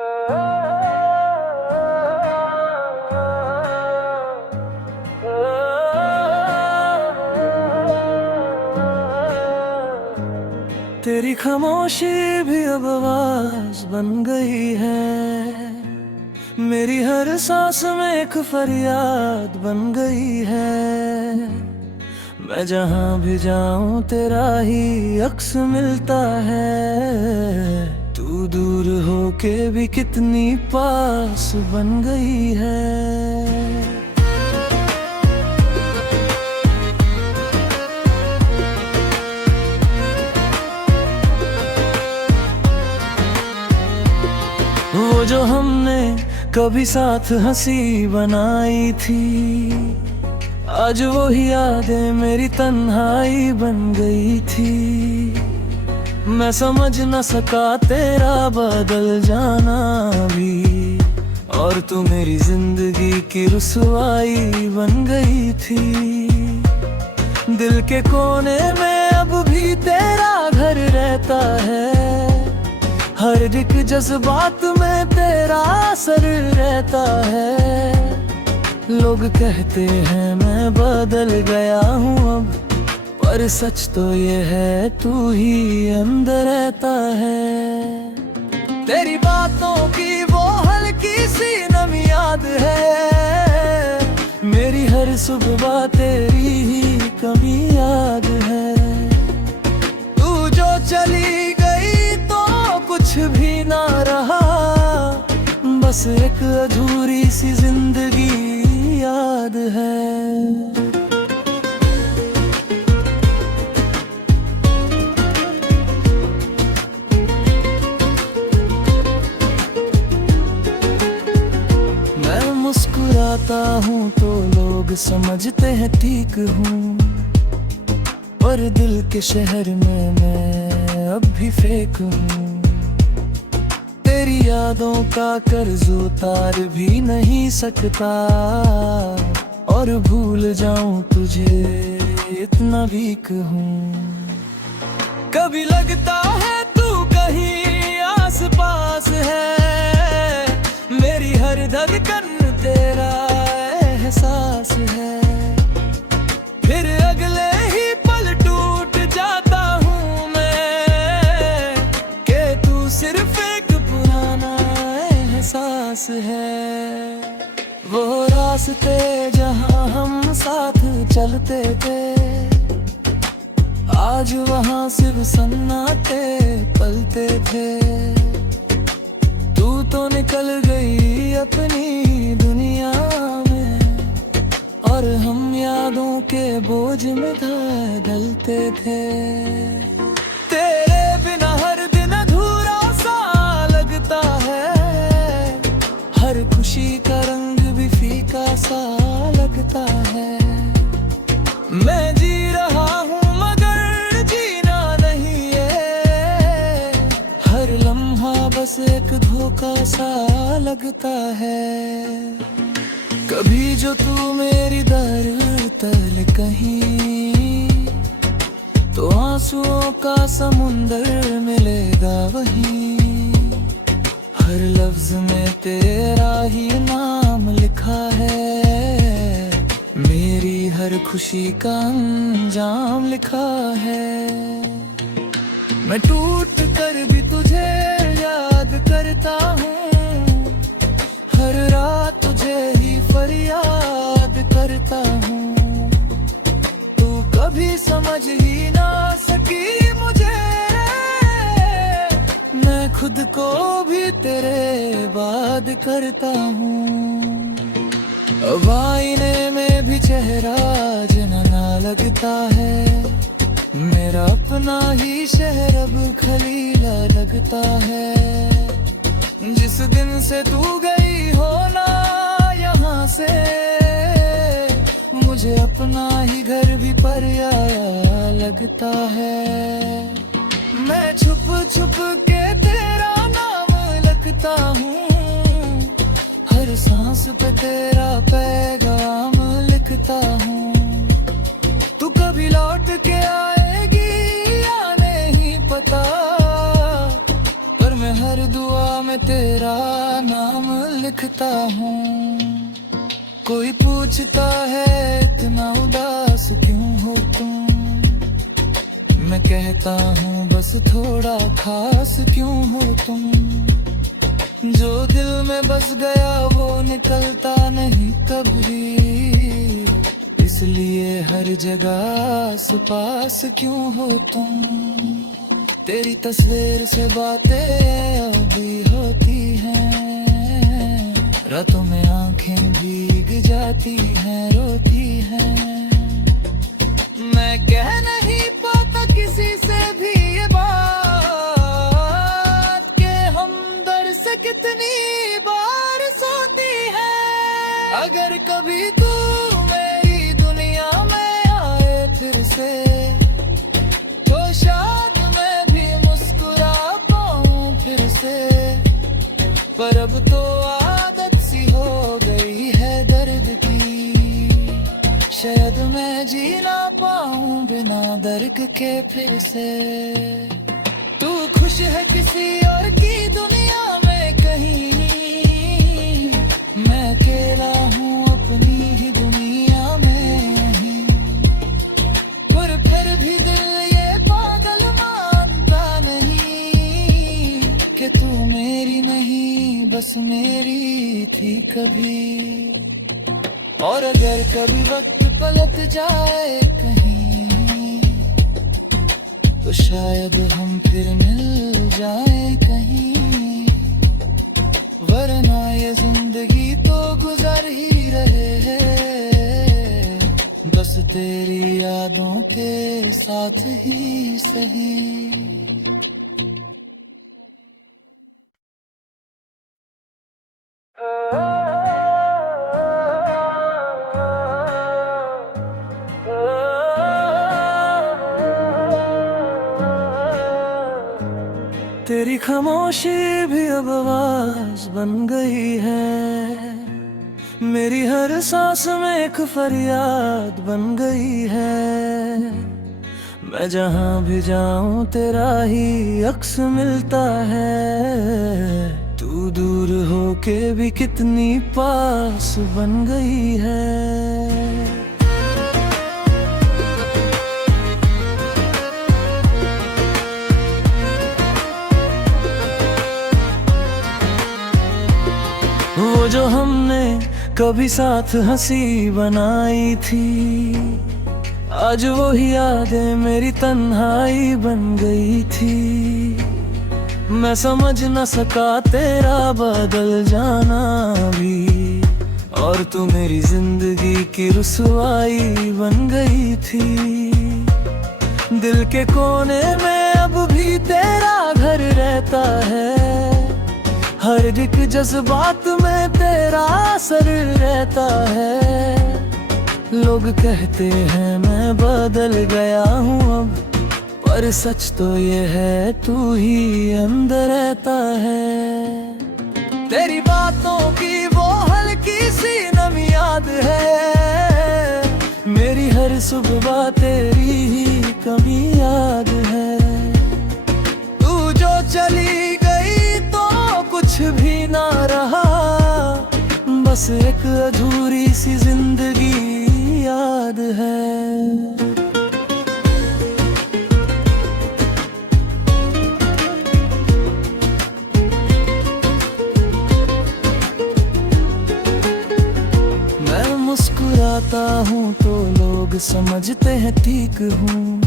तेरी खामोशी भी अब आवाज बन गई है, मेरी हर सांस में एक फरियाद बन गई है। मैं जहाँ भी जाऊँ तेरा ही अक्स मिलता है, तू दूर होके भी कितनी पास बन गई है। वो जो हमने कभी साथ हंसी बनाई थी, आज वो ही यादें मेरी तन्हाई बन गई थी। मैं समझ न सका तेरा बदल जाना भी, और तू मेरी जिंदगी की रुसवाई बन गई थी। दिल के कोने में अब भी तेरा घर रहता है, हर एक जज्बात में तेरा असर रहता है। लोग कहते हैं मैं बदल गया हूँ अब, पर सच तो ये है तू ही अंदर रहता है। तेरी बातों की वो हल्की सी नमी याद है, मेरी हर सुबह तेरी ही कमी याद है। तू जो चली गई तो कुछ भी ना रहा, बस एक अधूरी सी जिंदगी याद है। मैं मुस्कुराता हूँ तो लोग समझते हैं ठीक हूँ, पर दिल के शहर में मैं अब भी फेक हूँ। तेरी यादों का कर्ज उतार भी नहीं सकता, और भूल जाऊं तुझे इतना वीक हूँ। कभी लगता है तू कहीं आस पास है, मेरी हर धड़कन तेरा एहसास है। फिर अगले ही पल टूट जाता हूँ मैं, कि तू सिर्फ एक पुराना एहसास है। वो रास्ते जहाँ हम साथ चलते थे, आज वहाँ सिर्फ सन्नाटे पलते थे। तू तो निकल गई अपनी दुनिया में, और हम यादों के बोझ में ढलते थे। तेरे बिना हर दिन अधूरा सा लगता है, हर खुशी का रंग भी फीका सा लगता है। मैं जी रहा हूँ मगर जीना नहीं है, हर लम्हा बस एक धोखा सा लगता है। कभी जो तू मेरी धड़कन कहीं, तो आंसुओं का समुंदर मिलेगा वहीं। हर लफ्ज में तेरा ही नाम लिखा है, मेरी हर खुशी का अंजाम लिखा है। मैं टूट कर भी तुझे याद करता हूँ, हर रात तुझे ही फरियाद करता हूँ। तू कभी समझ ही ना सकी मुझे, मैं खुद को भी तेरे बाद करता हूँ। अब आईने में भी चेहरा जना लगता है, मेरा अपना ही शहर अब खलीला लगता है। जिस दिन से तू गई हो ना यहाँ से, मुझे अपना ही घर भी पराया लगता है। मैं छुप छुप के तेरा नाम लिखता हूँ, हर सांस पे तेरा पैगाम लिखता हूँ। तू कभी लौट के आएगी या नहीं पता, पर मैं हर दुआ में तेरा नाम लिखता हूँ। कोई पूछता है इतना उदास क्यों हो तुम, मैं कहता हूँ बस थोड़ा खास क्यों हो तुम। जो दिल में बस गया वो निकलता नहीं कभी, इसलिए हर जगह आस पास क्यों हो तुम। तेरी तस्वीर से बातें अभी होती हैं, रातों में आंखें भीग जाती हैं, रोती हैं। मैं कह नहीं पाता किसी से भी ये बात के हमदर्द से कितनी बार सोती है। अगर कभी तू मेरी दुनिया में आए फिर से, तो शायद मैं भी मुस्कुरा पाऊं फिर से। पर अब तो आदत सी हो गई है दर्द की, शायद मैं जी ना पाऊं बिना दर्द के फिर से। तू खुश है किसी और की दुनिया में कहीं, मैं अकेला हूँ अपनी ही दुनिया में यहीं। पर फिर भी दिल ये पागल मानता नहीं कि तू मेरी नहीं बस मेरी थी कभी। और अगर कभी वक्त पलट जाए कहीं, तो शायद हम फिर मिल जाए कहीं। वरना ये जिंदगी तो गुजर ही रहे है, बस तेरी यादों के साथ ही सही। तेरी खामोशी भी अब आवाज बन गई है, मेरी हर सांस में एक फरियाद बन गई है। मैं जहाँ भी जाऊँ तेरा ही अक्स मिलता है, तू दूर होके भी कितनी पास बन गई है। वो जो हमने कभी साथ हंसी बनाई थी, आज वही यादें मेरी तन्हाई बन गई थी। मैं समझ न सका तेरा बदल जाना भी, और तू मेरी जिंदगी की रुसवाई बन गई थी। दिल के कोने में अब भी तेरा घर रहता है, हर एक जज्बात में तेरा असर रहता है। लोग कहते हैं मैं बदल गया हूँ अब, पर सच तो ये है तू ही अंदर रहता है। तेरी बातों की वो हल्की सी नमी याद है, मेरी हर सुबह तेरी ही कमी याद है। तू जो चली कुछ भी ना रहा, बस एक अधूरी सी जिंदगी याद है। मैं मुस्कुराता हूँ तो लोग समझते हैं ठीक हूँ,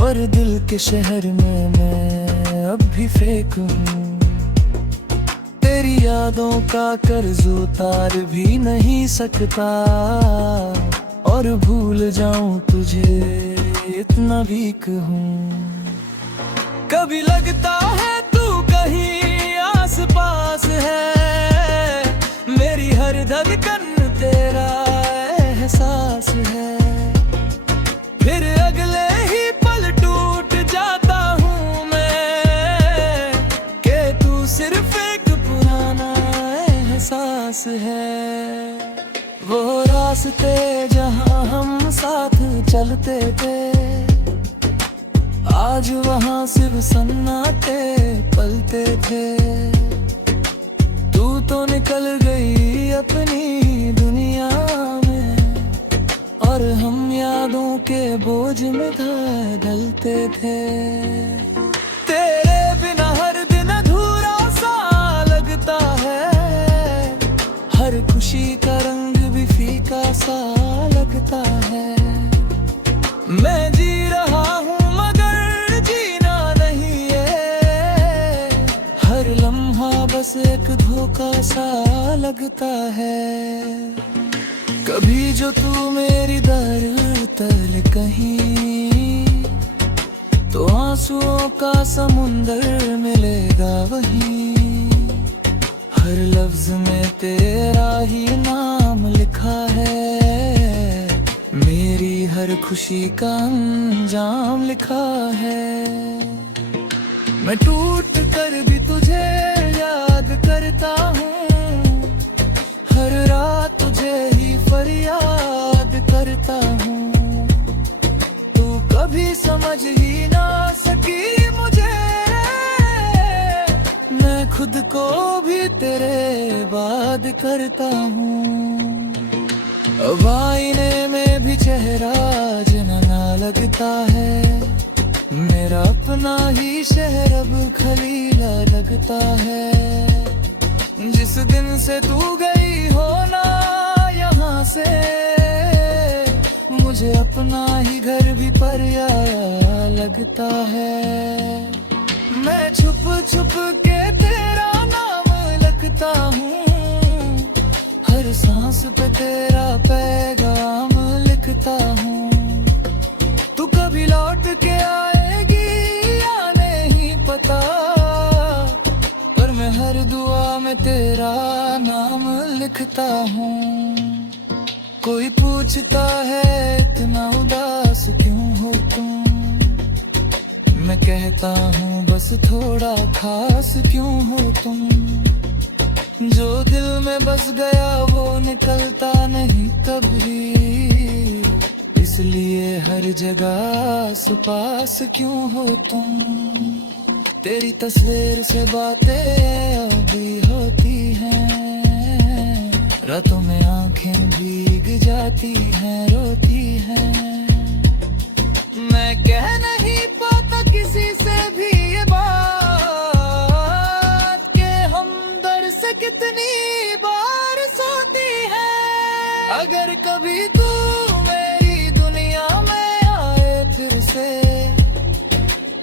पर दिल के शहर में मैं अब भी फेक हूँ। तेरी यादों का कर्ज उतार भी नहीं सकता, और भूल जाऊं तुझे इतना वीक हूँ। कभी लगता है तू कहीं आस पास है, मेरी हर धड़कन तेरा एहसास है। फिर अगले ही पल टूट जाता हूँ मैं, कि तू सिर्फ एहसास है। वो रास्ते जहाँ हम साथ चलते थे, आज वहाँ सिर्फ सन्नाटे पलते थे। होते थे। तेरे बिना हर दिन अधूरा सा लगता है, हर खुशी का रंग भी फीका सा लगता है। मैं जी रहा हूँ मगर जीना नहीं है, हर लम्हा बस एक धोखा सा लगता है। कभी जो तू मेरी धड़कन कहीं, तो आंसुओं का समुंदर मिलेगा वहीं। हर लफ्ज में तेरा ही नाम लिखा है, मेरी हर खुशी का अंजाम लिखा है। मैं टूट कर भी तुझे याद करता हूँ, हर रात तुझे ही फरियाद करता हूँ। तू कभी समझ ही ना सकी मुझे, मैं खुद को भी तेरे बाद करता हूँ। अब आईने में भी चेहरा जना लगता है, मेरा अपना ही शहर अब खलीला लगता है। जिस दिन से तू गई हो ना यहाँ से, मुझे अपना ही घर भी पराया लगता है। मैं छुप छुप के तेरा नाम लिखता हूँ, हर सांस पे तेरा पैगाम लिखता हूँ। तू कभी लौट के आएगी या नहीं पता, पर मैं हर दुआ में तेरा नाम लिखता हूँ। कोई पूछता है इतना उदास क्यों हो तुम, मैं कहता हूँ बस थोड़ा खास क्यों हो तुम। जो दिल में बस गया वो निकलता नहीं कभी, इसलिए हर जगह आस पास क्यों हो तुम। तेरी तस्वीर से बातें अभी होती हैं, रातों में आंखें भीग जाती हैं, रोती हैं। मैं कह नहीं पाता किसी से भी ये बात, कि हमदर्द से कितनी बार सोती है। अगर कभी तू मेरी दुनिया में आए फिर से,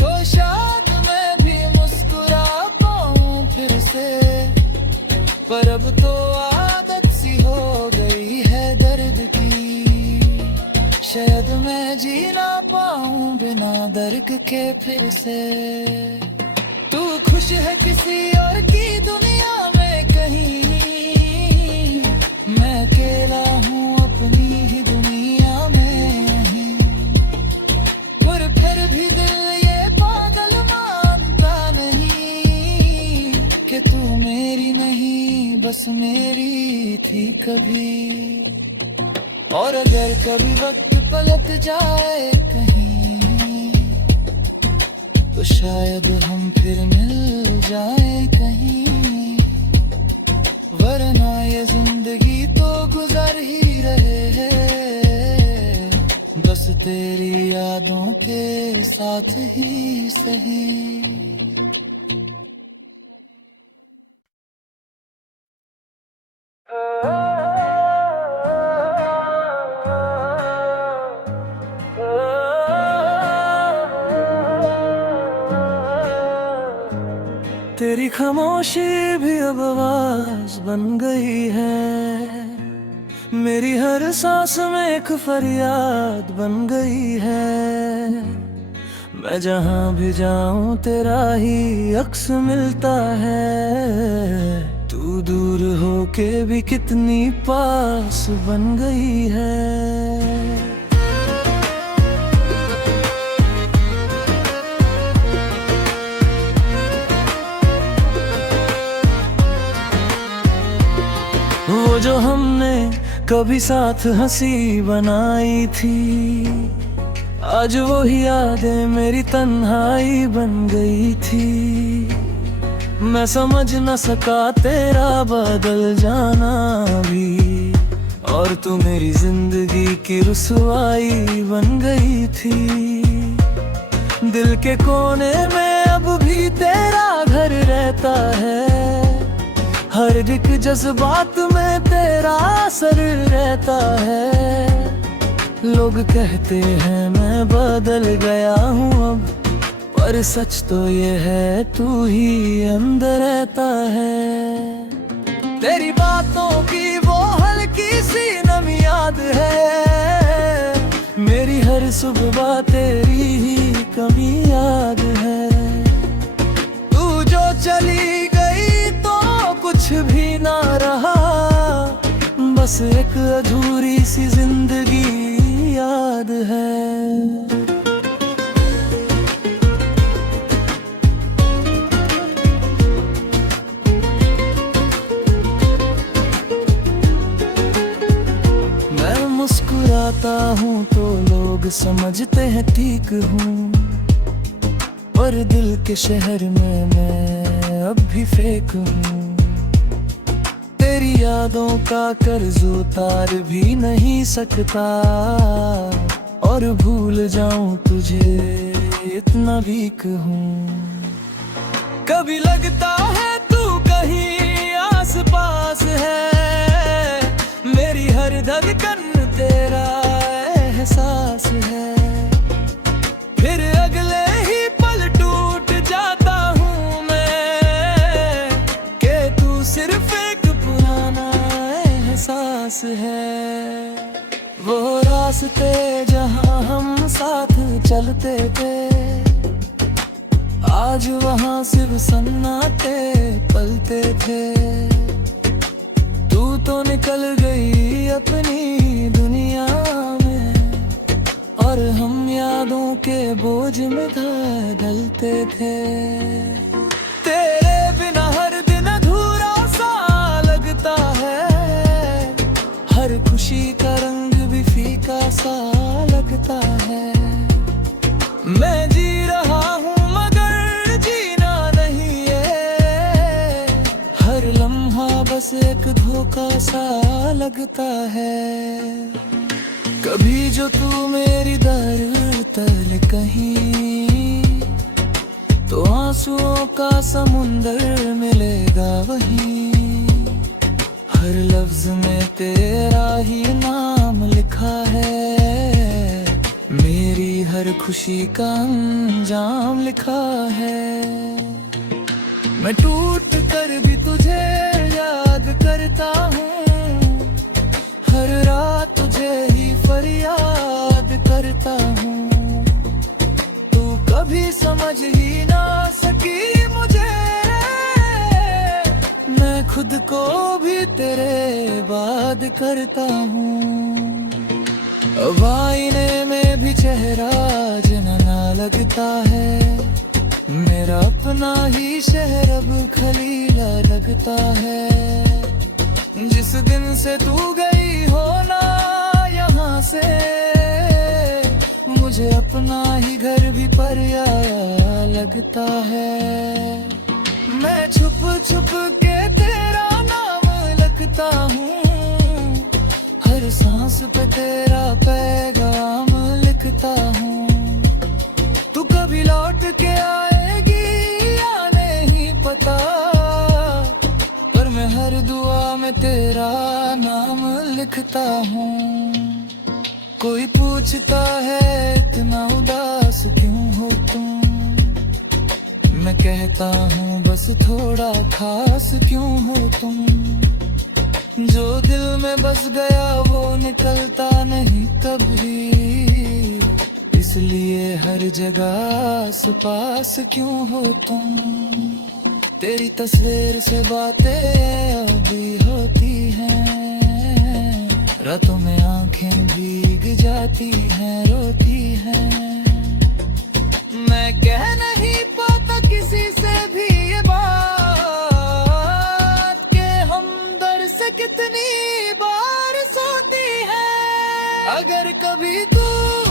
तो शायद मैं भी मुस्कुरा पाऊं फिर से। पर अब तो आदत सी हो गई है दर्द की, शायद मैं जी ना पाऊं बिना दर्द के फिर से। तू खुश है किसी और की दुनिया में कहीं, मैं अकेला हूँ अपनी ही दुनिया में यहीं। पर फिर भी दिल ये पागल मानता नहीं, कि तू मेरी नहीं बस मेरी थी कभी। और अगर कभी वक्त पलट जाए कहीं, तो शायद हम फिर मिल जाए कहीं। वरना ये जिंदगी तो गुजर ही रहे है, बस तेरी यादों के साथ ही सही। तेरी खामोशी भी अब आवाज बन गई है, मेरी हर सांस में एक फरियाद बन गई है। मैं जहाँ भी जाऊँ तेरा ही अक्स मिलता है, तू दूर होके भी कितनी पास बन गई है। वो जो हमने कभी साथ हंसी बनाई थी, आज वो ही यादें मेरी तन्हाई बन गई थी। मैं समझ न सका तेरा बदल जाना भी, और तू मेरी जिंदगी की रुसवाई बन गई थी। दिल के कोने में अब भी तेरा घर रहता है, हर एक जज्बात में तेरा असर रहता है। लोग कहते हैं मैं बदल गया हूँ अब, पर सच तो ये है तू ही अंदर रहता है। तेरी बातों की वो हल्की सी नमी याद है, मेरी हर सुबह तेरी ही कमी याद है। तू जो चली गई तो कुछ भी ना रहा, बस एक अधूरी सी जिंदगी याद है। मुस्कुराता हूँ तो लोग समझते हैं ठीक हूँ, पर दिल के शहर में मैं अब भी फेक हूँ। तेरी यादों का कर्ज उतार भी नहीं सकता, और भूल जाऊं तुझे इतना वीक हूँ। कभी लगता है तू कहीं आस पास है, मेरी हर धड़कन तेरा एहसास है। फिर अगले ही पल टूट जाता हूँ मैं, कि तू सिर्फ एक पुराना एहसास है। वो रास्ते जहाँ हम साथ चलते थे, आज वहाँ सिर्फ सन्नाटे पलते थे। तू तो निकल गई अपनी दुनिया में, और हम यादों के बोझ में ढलते थे। तेरे बिना हर दिन अधूरा सा लगता है, हर खुशी का रंग भी फीका सा लगता है। मैं जी रहा हूँ मगर जीना नहीं है, हर लम्हा बस एक धोखा सा लगता है। कभी जो तू मेरी दर तल कहीं, तो आंसुओं का समुंदर मिलेगा वहीं। हर लफ्ज में तेरा ही नाम लिखा है, मेरी हर खुशी का अंजाम लिखा है। मैं टूट कर भी तुझे याद करता हूँ, हर रात तुझे ही फरियाद करता हूँ। तू कभी समझ ही ना सकी मुझे, मैं खुद को भी तेरे बाद करता हूँ। अब आईने में भी चेहरा जना लगता है, मेरा अपना ही शहर अब खलीला लगता है। जिस दिन से तू गई हो ना यहाँ से, मुझे अपना ही घर भी पराया लगता है। मैं छुप छुप के तेरा नाम लिखता हूँ, हर सांस पे तेरा पैगाम लिखता हूँ। तू कभी लौट के आएगी या नहीं पता, पर मैं हर दुआ में तेरा नाम लिखता हूँ। कोई पूछता है इतना उदास क्यों हो तुम, मैं कहता हूँ बस थोड़ा खास क्यों हो तुम। जो दिल में बस गया वो निकलता नहीं कभी, इसलिए हर जगह आस पास क्यों हो तुम। तेरी तस्वीर से बातें अभी होती हैं, रातों में आंखें भीग जाती हैं, रोती हैं। मैं कह नहीं पाता किसी से भी ये बात, कि हम दर से कितनी बार सोती है। अगर कभी तू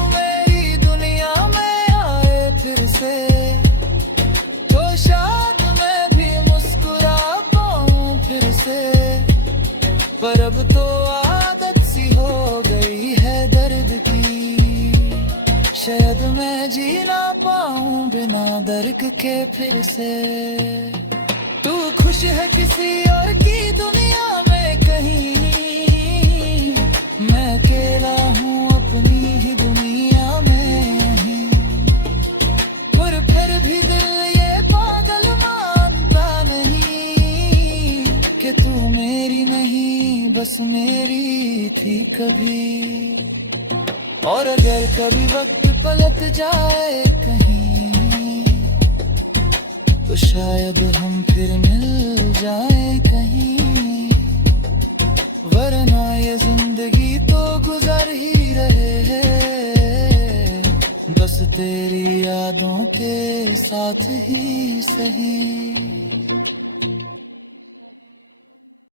मेरी दुनिया में आए फिर से, तो शायद मैं भी मुस्कुरा पाऊं फिर से। पर अब तो आदत सी हो गई है दर्द की, शायद मैं जी ना पाऊं दर्द के फिर से। तू खुश है किसी और की दुनिया में कहीं, मैं अकेला हूँ अपनी ही दुनिया में। पर फिर भी दिल ये पागल मानता नहीं कि तू मेरी नहीं बस मेरी थी कभी। और अगर कभी वक्त पलट जाए कहीं, तो शायद हम फिर मिल जाए कहीं। वरना ये जिंदगी तो गुजर ही रहे है, बस तेरी यादों के साथ ही सही।